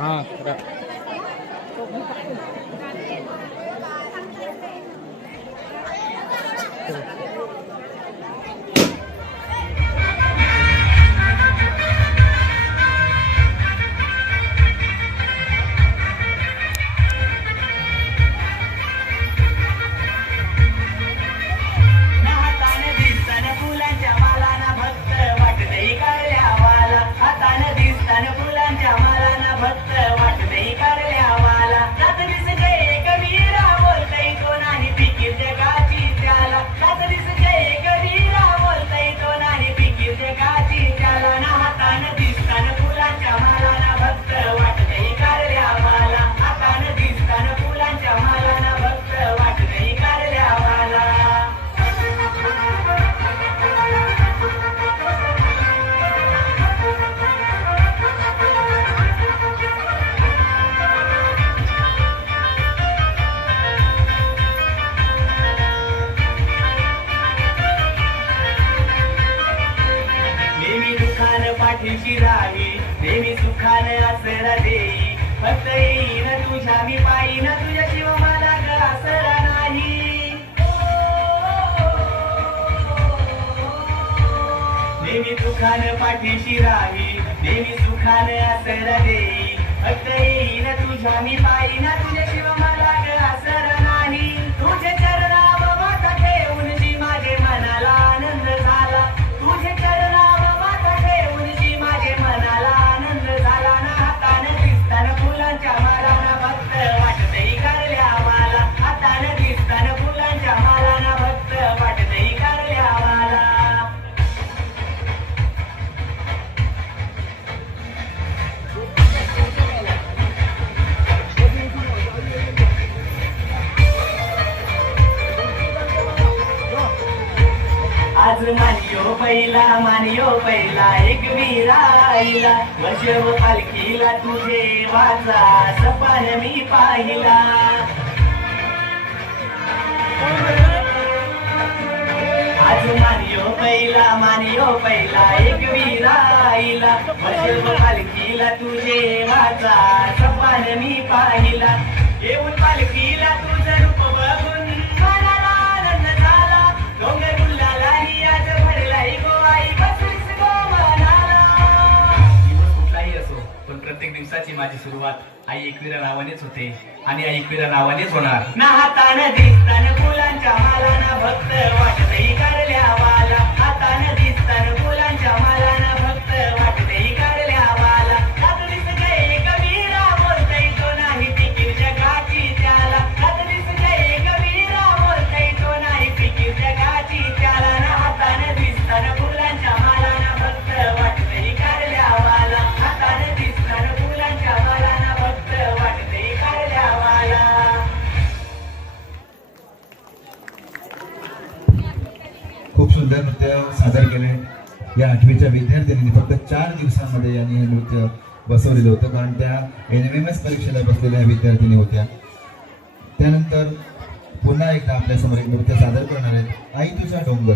हा करा. नेहमी पाठीशी राही. देवी सुखान आसरा देई. फक्त येईन तुझ्या मी पायीन तुझ्या शिव मला ग आसरा नाही. देवी सुखान पाठीशी राही. देवी सुखान आसरा देई. फक्त येईन तुझ्या मी पायीन तुझ्या शिव आज मानियो हो पहिला मानियो हो पहिला एक विराईला वर्षव पालखीला तुझे वाचा सपान मी पाहिला. आज मानियो हो पहिला मानियो पहिला एक विराईला वर्षव पालखीला तुझे वाचा सपान मी पाहिला. येऊन पालखीला दिवसाची माझी सुरुवात आई एकविरा नावानेच होते आणि आई एकविरा नावानेच होणार. ना हातानं दिसताना फुलांच्या मालाना भक्त वाटत. खूप सुंदर नृत्य सादर केले. या आठवीच्या विद्यार्थ्यांनी फक्त चार दिवसांमध्ये यांनी हे नृत्य बसवलेलं होतं. कारण त्या एन एम एम एस परीक्षेला बसलेल्या विद्यार्थिनी होत्या. त्यानंतर पुन्हा एकदा आपल्यासमोर एक नृत्य सादर करणार आहेत. आई तुझा डोंगर.